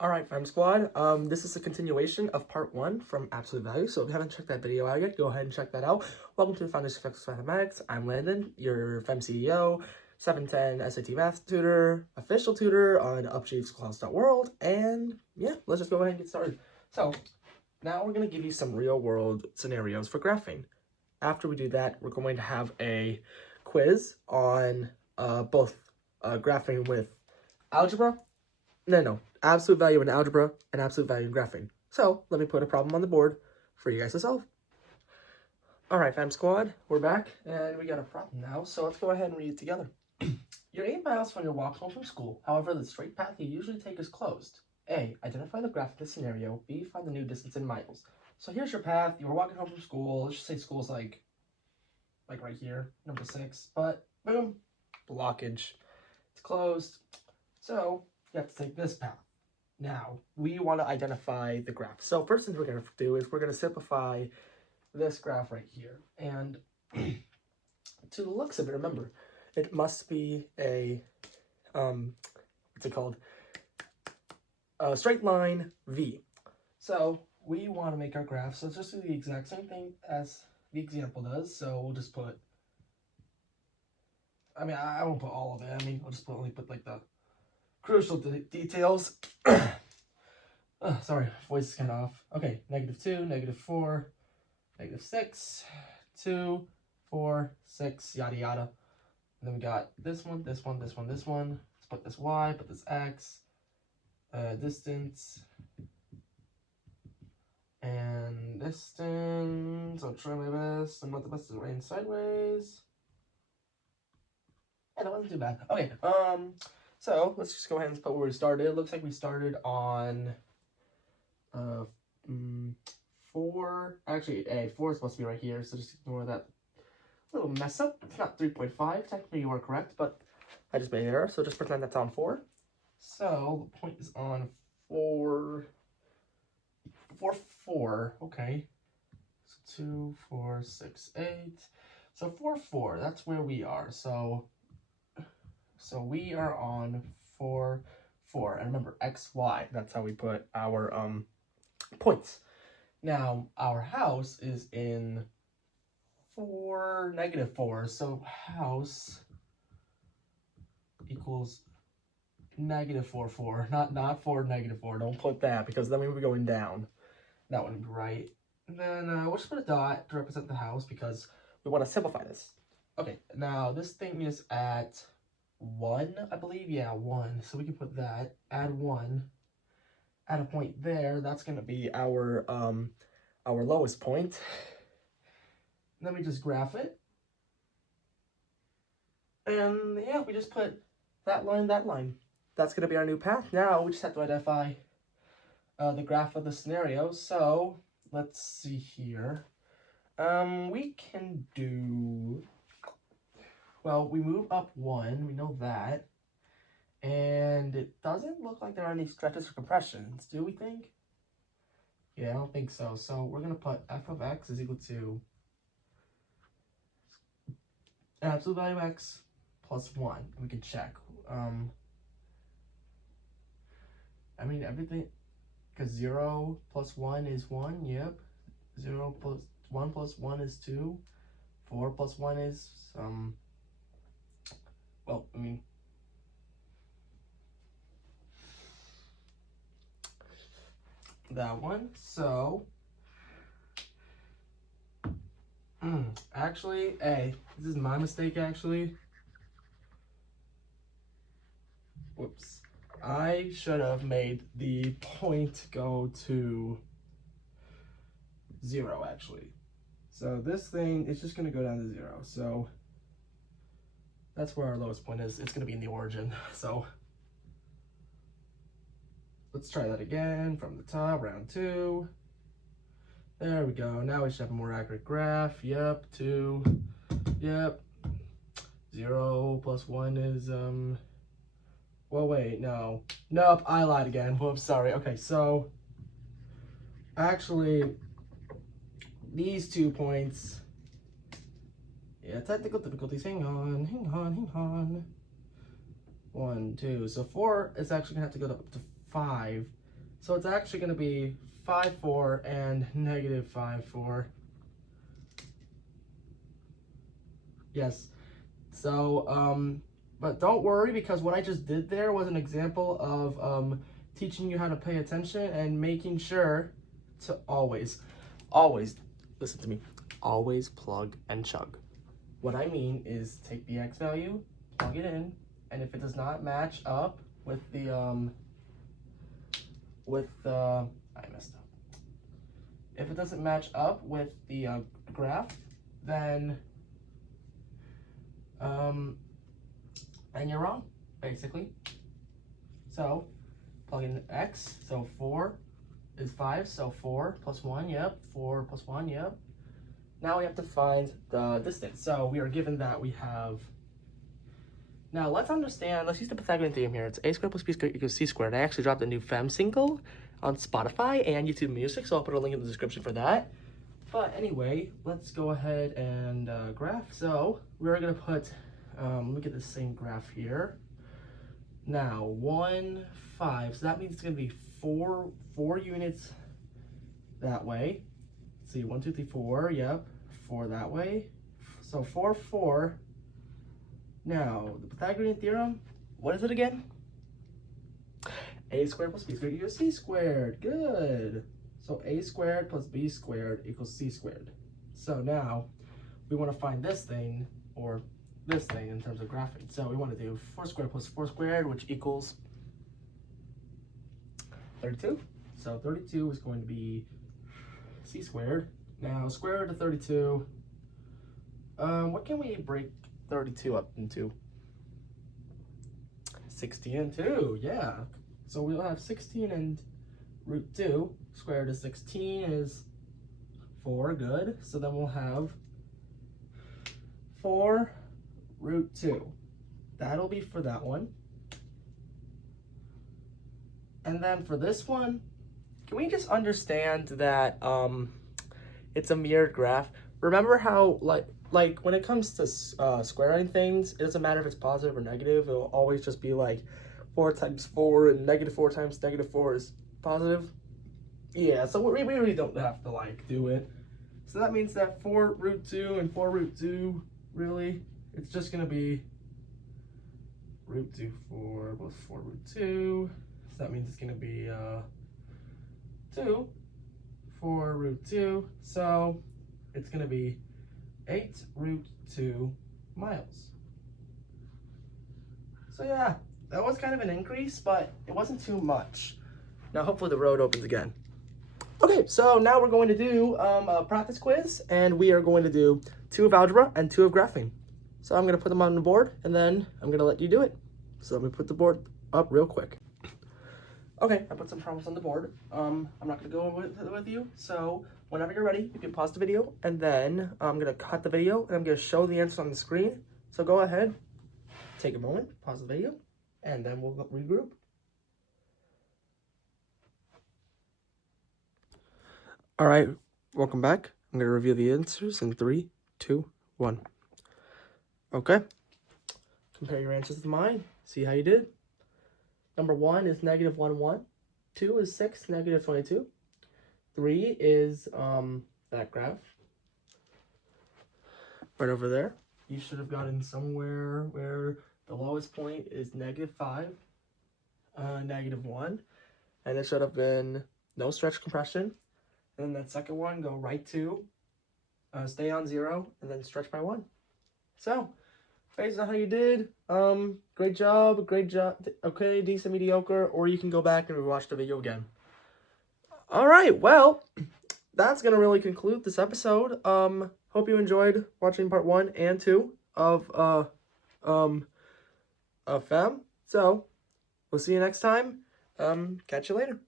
Alright, FEM Squad, this is a continuation of part 1 from Absolute Value, so if you haven't checked that video out yet, go ahead and check that out. Welcome to the Foundation of Mathematics. I'm Landon, your FEM CEO, 710 SAT Math Tutor, official tutor on UpachieveSchoolhouse.world, and yeah, let's just go ahead and get started. So, now we're going to give you some real-world scenarios for graphing. After we do that, we're going to have a quiz on both graphing with algebra, absolute value in algebra and absolute value in graphing. So let me put a problem on the board for you guys to solve. All right, FEM Squad, we're back and we got a problem now. So let's go ahead and read it together. You're 8 miles from your walk home from school. However, the straight path you usually take is closed. A, identify the graph of the scenario. B, find the new distance in miles. So here's your path. You were walking home from school. Let's just say school's like right here, number 6. But boom, blockage. It's closed. So you have to take this path. Now, we want to identify the graph. So first thing we're going to do is we're going to simplify this graph right here. And to the looks of it, remember, it must be a, what's it called? A straight line V. So we want to make our graph. So let's just do the exact same thing as the example does. So we'll just put, I won't put all of it. I'll just only put like the crucial details. Sorry, voice is kind of off. Okay, -2, -4, -6, 2, 4, 6, yada yada. And then we got this one, this one, this one, this one. Let's put this y, put this x, distance, and distance. I'll try my best. I'm not the best at writing sideways. Yeah, that wasn't too bad. Okay, so let's just go ahead and put where we started. It looks like we started on 4. Actually, 4 is supposed to be right here, so just ignore that little mess up. It's not 3.5. Technically, you are correct, but I just made an error, so just pretend that's on 4. So the point is on 4. 4. Okay. So 2, 4, 6, 8. So 4, 4. That's where we are. So we are on 4, 4. And remember, x, y. That's how we put our points. Now, our house is in -4. So house equals -4, 4. Not 4, -4. Don't put that, because then we would be going down. That wouldn't be right. And then we'll just put a dot to represent the house, because we want to simplify this. Okay, now this thing is at 1, I believe. Yeah, 1. So we can put that, add 1, add a point there. That's going to be our lowest point. And then we just graph it. And yeah, we just put that line, that line. That's going to be our new path. Now we just have to identify the graph of the scenario. So let's see here. We can do, well, we move up 1, we know that. And it doesn't look like there are any stretches or compressions, do we think? Yeah, I don't think so. So we're going to put f of x is equal to absolute value x plus 1. And we can check. Everything, because 0 plus 1 is 1, yep. 0 plus 1 plus 1 is 2. 4 plus 1 is, that one. So, actually, this is my mistake, actually. Whoops. I should have made the point go to 0, actually. So this thing is just going to go down to 0. So that's where our lowest point is. It's going to be in the origin. So let's try that again from the top, round 2. There we go. Now we should have a more accurate graph. Yep, 2. Yep. 0 plus 1 is, well, wait, no. Nope, I lied again. Whoops, sorry. Okay, so actually, these 2 points, yeah, technical difficulties. Hang on. 1, 2. So 4 is actually going to have to go up to 5 So it's actually going to be 5, 4 and negative 5, 4. Yes. So, but don't worry, because what I just did there was an example of teaching you how to pay attention and making sure to always, listen to me, always plug and chug. What I mean is take the X value, plug it in, and if it does not match up with the, I messed up. If it doesn't match up with the graph, then you're wrong, basically. So plug in X, so 4 is 5, so 4 plus 1, yep, 4 plus 1, yep. Now we have to find the distance. So we are given that we have, now let's understand, let's use the Pythagorean theorem here. It's a squared plus b squared equals c squared. I actually dropped a new FEM single on Spotify and YouTube Music, so I'll put a link in the description for that. But anyway, let's go ahead and graph. So we're gonna put, let me get the same graph here. Now 1, 5, so that means it's gonna be 4 units that way. Let's see, 1, 2, 3, 4, yep, 4 that way. So 4, 4. Now, the Pythagorean theorem, what is it again? A squared plus b squared equals c squared. Good. So a squared plus b squared equals c squared. So now we want to find this thing, or this thing in terms of graphing. So we want to do 4 squared plus 4 squared, which equals 32. So 32 is going to be c squared. Now square root of 32. What can we break 32 up into? 16 and 2, yeah. So we'll have 16 and root 2. Square root of 16 is 4, good. So then we'll have 4 root 2. That'll be for that one. And then for this one, can we just understand that it's a mirrored graph? Remember how, like when it comes to squaring things, it doesn't matter if it's positive or negative. It'll always just be like 4 times 4 and negative 4 times negative 4 is positive. Yeah, so we really don't have to like do it. So that means that 4 root 2 and 4 root 2, really, it's just going to be root 2 4 plus 4 root 2. So that means it's going to be 2 4 root 2. So it's going to be 8 root 2 miles. So yeah, that was kind of an increase, but it wasn't too much. Now hopefully the road opens again. Okay, so now we're going to do a practice quiz, and we are going to do 2 of algebra and 2 of graphing. So I'm going to put them on the board, and then I'm going to let you do it. So let me put the board up real quick. Okay, I put some problems on the board. I'm not going to go with you, so whenever you're ready, you can pause the video, and then I'm going to cut the video, and I'm going to show the answers on the screen. So go ahead, take a moment, pause the video, and then we'll regroup. All right, welcome back. I'm going to review the answers in 3, 2, 1. Okay, compare your answers to mine. See how you did. Number 1 is negative 1, 1. 2 is 6, negative 22. 3 is that graph right over there. You should have gotten somewhere where the lowest point is negative 5, negative 1. And it should have been no stretch compression. And then that second one, go right to, stay on 0, and then stretch by 1. So, based on how you did, great job, okay, decent, mediocre, or you can go back and rewatch the video again. All right, well, that's going to really conclude this episode. Hope you enjoyed watching part 1 and 2 of FEM. So, we'll see you next time. Catch you later.